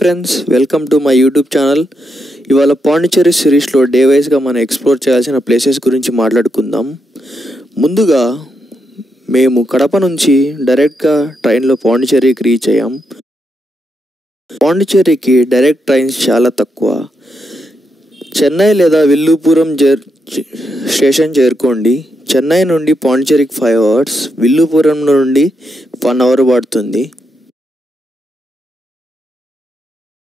Friends, welcome to my YouTube channel. ఇవాళ పాండిచ్చేరి సిరీస్లో day వైజ్గా మనం ఎక్స్ప్లోర్ చేయాల్సిన ప్లేసెస్ గురించి మాట్లాడుకుందాం. ముందుగా మేము కడప నుంచి డైరెక్ట్గా ట్రైన్లో పాండిచ్చేరికి రీచ్ అయ్యాం. పాండిచ్చేరికి డైరెక్ట్ ట్రైన్స్ చాలా తక్కువ. చెన్నై లేదా విల్లుపురం స్టేషన్ చేరుకోండి. చెన్నై నుండి పాండిచ్చేరికి 5 hours, విల్లుపురం నుండి 1 hour పడుతుంది.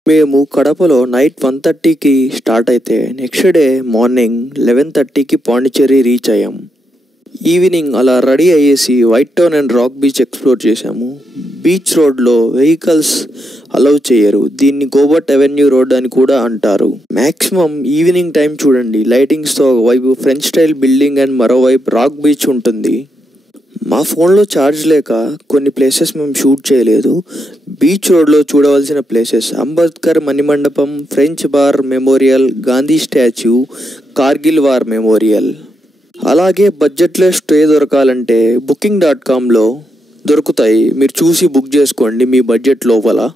మేము కడపలో నైట్ 1:30కి స్టార్ట్ అయితే నెక్స్ట్ డే మార్నింగ్ 11:30కి పాండిచ్చేరి రీచ్ అయ్యాం. ఈవినింగ్ అలా రెడీ అయ్యేసి white town and rock beach explore చేశాము. బీచ్ రోడ్లో వెహికల్స్ అలౌ చేయరు. దీన్ని గోబర్ట్ అవెన్యూ రోడ్ అని కూడా అంటారు. మ్యాక్సిమం ఈవినింగ్ టైం చూడండి. లైటింగ్స్తో ఒకవైపు ఫ్రెంచ్ స్టైల్ బిల్డింగ్ అండ్ మరోవైపు రాక్ బీచ్ ఉంటుంది. మా ఫోన్లో ఛార్జ్ లేక కొన్ని ప్లేసెస్ మేము షూట్ చేయలేదు. బీచ్ రోడ్లో చూడవలసిన places: Ambedkar Manimandapam, French war memorial, Gandhi statue, Kargil war memorial. అలాగే బడ్జెట్లో స్టే దొరకాలంటే booking.comలో దొరుకుతాయి. మీరు చూసి బుక్ చేసుకోండి మీ బడ్జెట్ లోపల.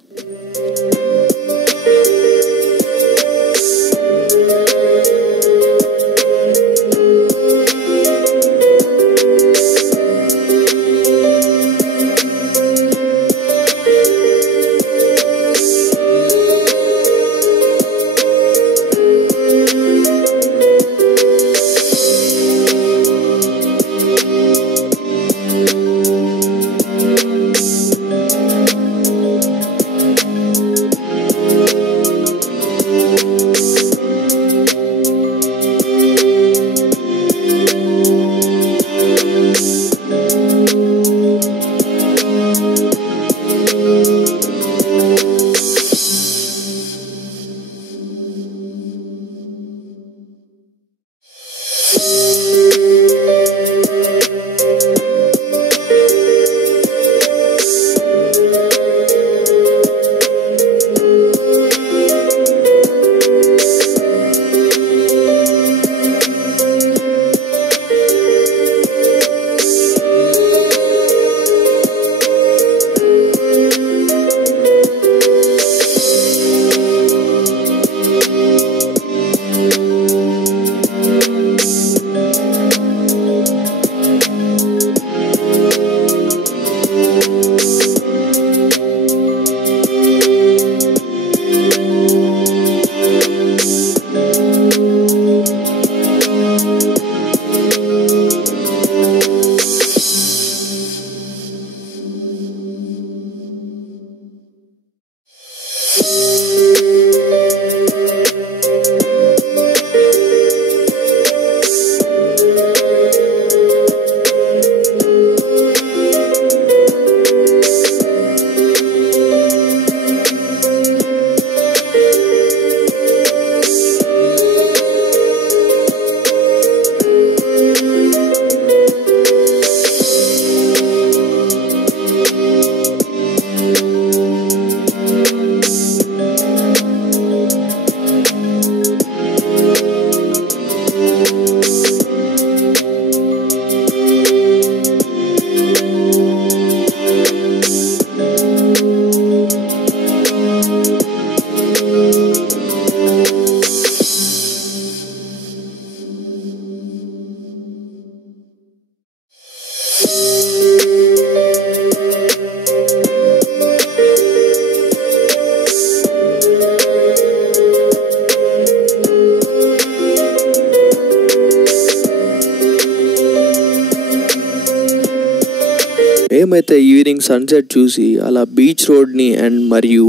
మేమైతే ఈవినింగ్ సన్సెట్ చూసి అలా బీచ్ రోడ్ని అండ్ మరియు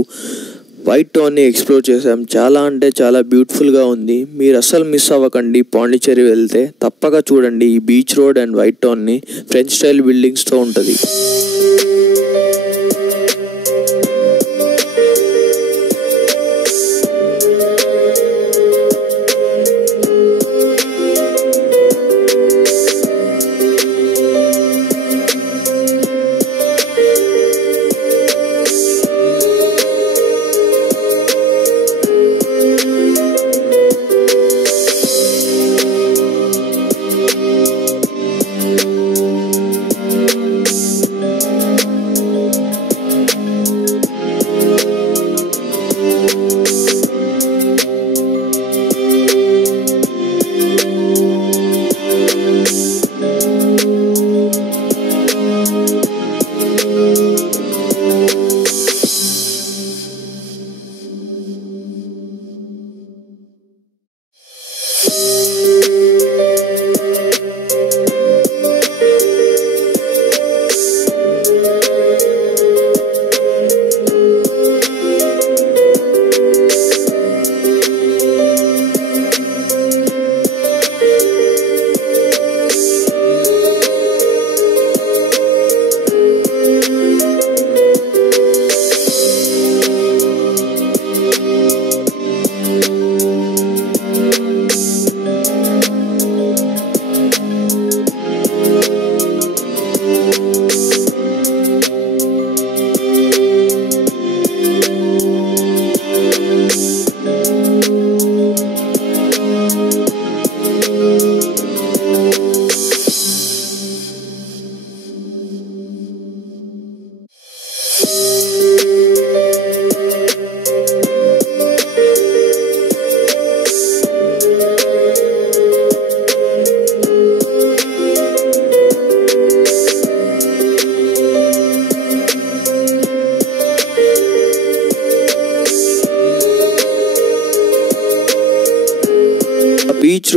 వైట్ టౌన్ని ఎక్స్ప్లోర్ చేసాం. చాలా అంటే చాలా బ్యూటిఫుల్గా ఉంది. మీరు అస్సలు మిస్ అవ్వకండి. పాండిచ్చేరి వెళ్తే తప్పక చూడండి. ఈ బీచ్ రోడ్ అండ్ వైట్ టౌన్ని ఫ్రెంచ్ స్టైల్ బిల్డింగ్స్తో ఉంటుంది.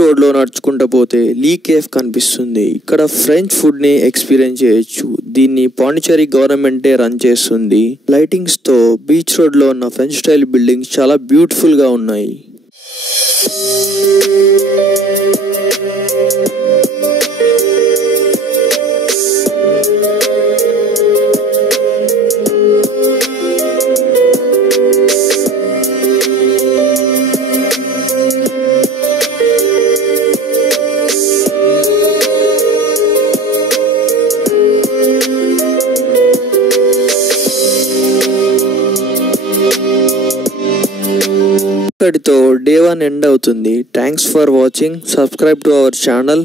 రోడ్ లో నడుచుకుంటూ పోతే లీ కేఫ్ కనిపిస్తుంది. ఇక్కడ ఫ్రెంచ్ ఫుడ్ ని ఎక్స్పీరియన్స్ చేయొచ్చు. దీన్ని పాండిచేరి గవర్నమెంటే రన్ చేస్తుంది. లైటింగ్స్ తో బీచ్ రోడ్ లో ఉన్న ఫ్రెంచ్ స్టైల్ బిల్డింగ్స్ చాలా బ్యూటిఫుల్ గా ఉన్నాయి. ఇక్కడితో డే 1 ఎండ్ అవుతుంది. Thanks for watching. Subscribe to our channel.